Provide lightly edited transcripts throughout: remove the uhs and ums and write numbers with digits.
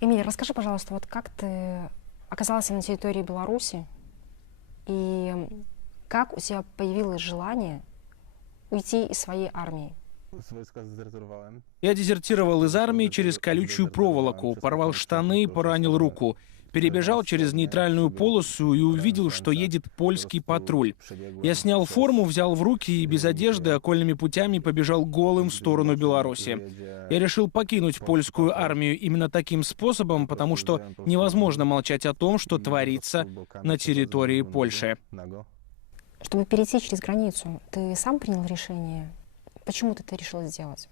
Эмиль, расскажи, пожалуйста, вот как ты оказался на территории Беларуси и как у тебя появилось желание уйти из своей армии? Я дезертировал из армии через колючую проволоку, порвал штаны и поранил руку. Перебежал через нейтральную полосу и увидел, что едет польский патруль. Я снял форму, взял в руки и без одежды окольными путями побежал голым в сторону Беларуси. Я решил покинуть польскую армию именно таким способом, потому что невозможно молчать о том, что творится на территории Польши. Чтобы перейти через границу, ты сам принял решение? Почему ты это решил сделать?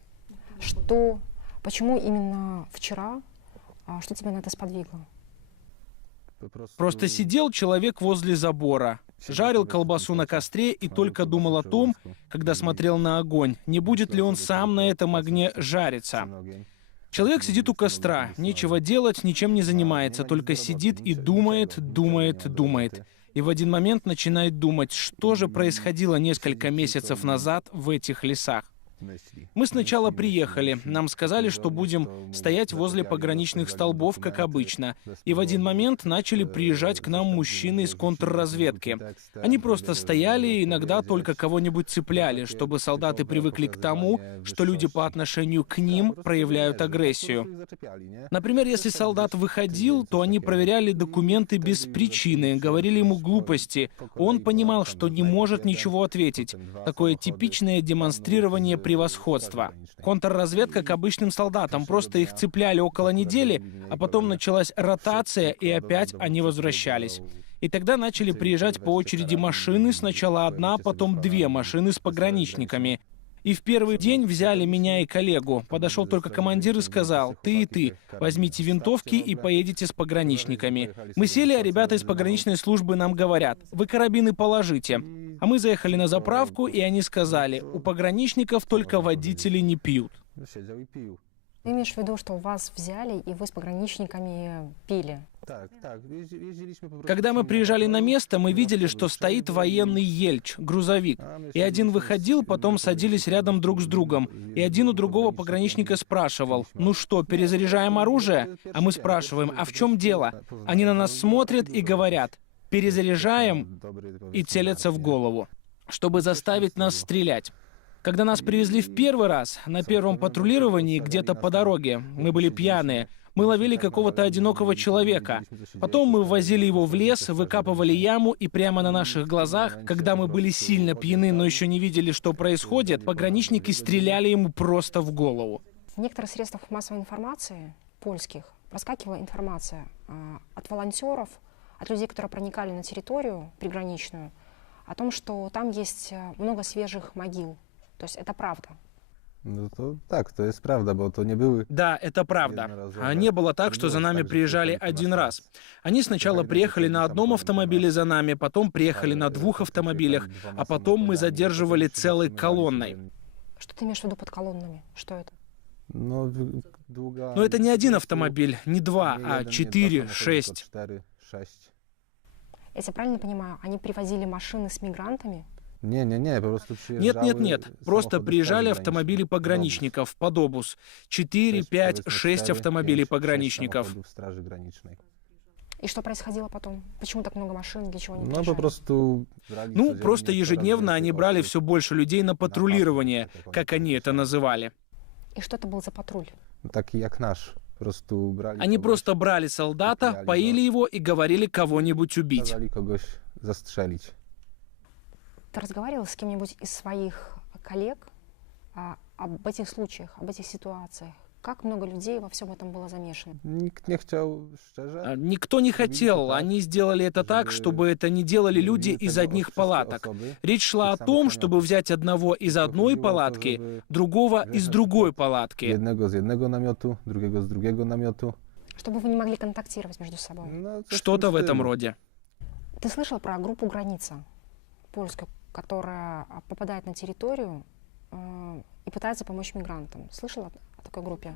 Почему именно вчера? Что тебя на это сподвигло? Просто сидел человек возле забора, жарил колбасу на костре и только думал о том, когда смотрел на огонь, не будет ли он сам на этом огне жариться. Человек сидит у костра, нечего делать, ничем не занимается, только сидит и думает, думает, думает. И в один момент начинает думать, что же происходило несколько месяцев назад в этих лесах. Мы сначала приехали, нам сказали, что будем стоять возле пограничных столбов, как обычно, и в один момент начали приезжать к нам мужчины из контрразведки. Они просто стояли и иногда только кого-нибудь цепляли, чтобы солдаты привыкли к тому, что люди по отношению к ним проявляют агрессию. Например, если солдат выходил, то они проверяли документы без причины, говорили ему глупости. Он понимал, что не может ничего ответить. Такое типичное демонстрирование превосходства. Контрразведка к обычным солдатам. Просто их цепляли около недели, а потом началась ротация, и опять они возвращались. И тогда начали приезжать по очереди машины, сначала одна, потом две машины с пограничниками. И в первый день взяли меня и коллегу. Подошел только командир и сказал: «Ты и ты, возьмите винтовки и поедете с пограничниками». Мы сели, а ребята из пограничной службы нам говорят: «Вы карабины положите». А мы заехали на заправку, и они сказали: «У пограничников только водители не пьют». Ты имеешь в виду, что вас взяли, и вы с пограничниками пили? Когда мы приезжали на место, мы видели, что стоит военный Ельч, грузовик. И один выходил, потом садились рядом друг с другом. И один у другого пограничника спрашивал: «Ну что, перезаряжаем оружие?» А мы спрашиваем: «А в чем дело?» Они на нас смотрят и говорят: «Перезаряжаем», и целятся в голову, чтобы заставить нас стрелять. Когда нас привезли в первый раз, на первом патрулировании где-то по дороге, мы были пьяные, мы ловили какого-то одинокого человека. Потом мы ввозили его в лес, выкапывали яму, и прямо на наших глазах, когда мы были сильно пьяны, но еще не видели, что происходит, пограничники стреляли ему просто в голову. В некоторых средствах массовой информации, польских, проскакивала информация от волонтеров, от людей, которые проникали на территорию приграничную, о том, что там есть много свежих могил. То есть это правда? Ну, то есть правда, bo to nie były... Да, это правда. А не было так, что за нами приезжали один раз. Они сначала приехали на одном автомобиле за нами, потом приехали на двух автомобилях, а потом мы задерживали целой колонной. Что ты имеешь в виду под колоннами? Что это? Но это не один автомобиль, не два, а 4, 6. Если я правильно понимаю, они привозили машины с мигрантами? Нет. Просто приезжали автомобили пограничников под обуз. 4, 5, 6 автомобилей пограничников. И что происходило потом? Почему так много машин? Для чего они приезжали? Просто ежедневно они брали все больше людей на патрулирование, как они это называли. И что это был за патруль? Они просто брали солдата, поили его и говорили кого-нибудь убить. Ты разговаривал с кем-нибудь из своих коллег об этих случаях, об этих ситуациях? Как много людей во всем этом было замешано? Никто не хотел. Они сделали это так, чтобы это не делали люди из одних палаток. Речь шла о том, чтобы взять одного из одной палатки, другого из другой палатки. Чтобы вы не могли контактировать между собой? Что-то в этом роде. Ты слышал про группу «Граница» польскую, которая попадает на территорию и пытается помочь мигрантам? Слышал о такой группе?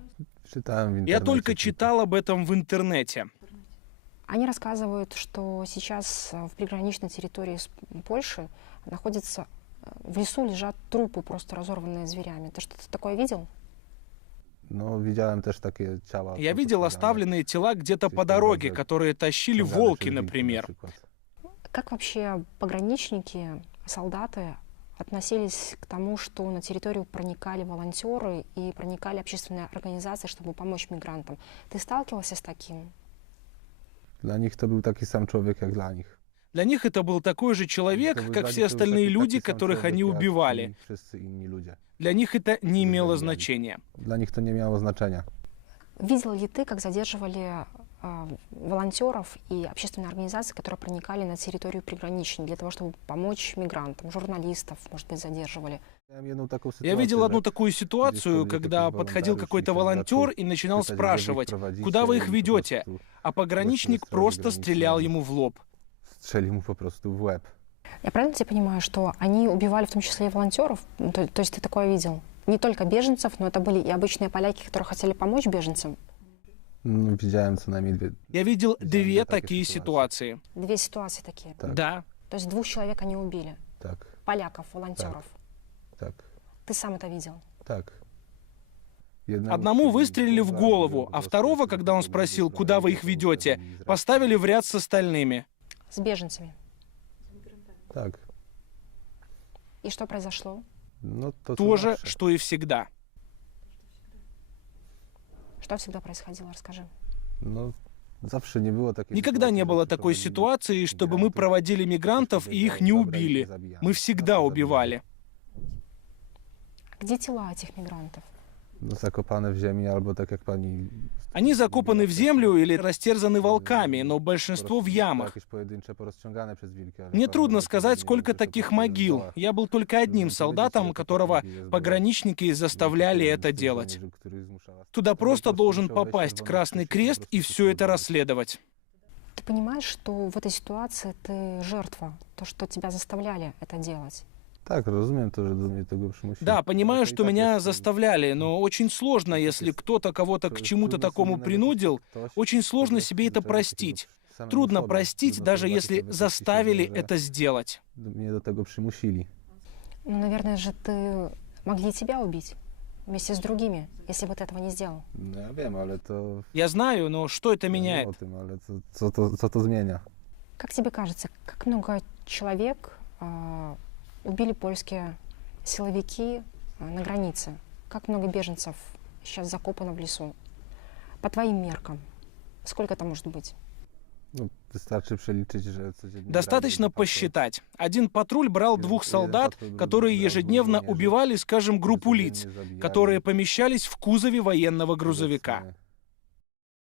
Я только читал об этом в интернете. Они рассказывают, что сейчас в приграничной территории Польши находятся, в лесу лежат трупы, просто разорванные зверями. Ты что-то такое видел? No, widziałem też takie ciała. Я видел оставленные тела где-то по дороге, которые тащили волки, например. Как вообще пограничники, солдаты относились к тому, что на территорию проникали волонтеры и проникали общественные организации, чтобы помочь мигрантам? Ты сталкивался с таким? Dla nich to był taki sam człowiek jak dla nich. Для них это был такой же человек, как все остальные люди, которых они убивали. Wszyscy inni ludzie. Для них это не имело значения. Dla nich to nie miało znaczenia. Видел ли ты, как задерживали волонтеров и общественные организации, которые проникали на территорию приграничной для того, чтобы помочь мигрантам, журналистов, может быть, задерживали? Я видел одну такую ситуацию, когда подходил какой-то волонтер и начинал спрашивать, куда вы их ведете, а пограничник просто стрелял ему в лоб. Strzelił mu po prostu w łeb. Я правильно тебя понимаю, что они убивали в том числе и волонтеров? Ну, то есть ты такое видел? Не только беженцев, но это были и обычные поляки, которые хотели помочь беженцам? No, widziałem co najmniej dwie. Я видел две такие ситуации. Две ситуации такие. Так. Да. То есть 2 человек они убили. Tak, Поляков, волонтеров. tak, Ты сам это видел? tak. Одному выстрелили в голову, а второго, когда он спросил, куда вы их ведете, поставили в ряд с остальными. С беженцами. Tak. И что произошло? No, to co То же, zawsze. что и всегда. Что всегда происходило? Расскажи. No, zawsze nie było takiej Никогда sytuacji, не że было przeprowadzili такой ситуации, чтобы мы migrantów, проводили мигрантов и их не убили. Мы всегда убивали. Где тела этих мигрантов? No, zakopane w ziemi, albo tak jak pani... Они закопаны в землю или растерзаны волками, но большинство в ямах. Jakieś pojedyncze porozciągane przez wilki, ale Мне parę трудно osób сказать, nie сколько wiem, czy to таких po prostu могил. została- Я был только одним солдатом, которого пограничники заставляли это делать. Туда просто должен попасть Красный Крест и все это расследовать. Ты понимаешь, что в этой ситуации ты жертва, то, что тебя заставляли это делать? Tak, rozumiem to, że do mnie tego przymusili. Да, понимаю, Ale to i что tak меня jest- заставляли, но очень сложно, если кто-то кого-то к чему-то trudno такому sobie nawet, принудил, ktoś очень сложно próbuje себе это przyzwyczaić простить. tego samemu Трудно sobie. простить, Trudno даже zobaczyć если sobie, co заставили się dzieje, это сделать. że Mnie do tego przymusili. Ну, наверное же, ты могли тебя убить вместе с другими, если бы ты этого не сделал. No ja wiem, ale to... Я знаю, но что это ja wiem меняет? o tym, ale co to zmienia? Как тебе кажется, как много человек убили польские силовики на границе? Как много беженцев сейчас закопано в лесу? По твоим меркам, сколько это может быть? No, wystarczy przeliczyć, że codziennie... Достаточно brali patrol. посчитать. Один патруль брал двух солдат, которые ежедневно убивали, скажем, группу лиц, которые помещались в кузове военного грузовика.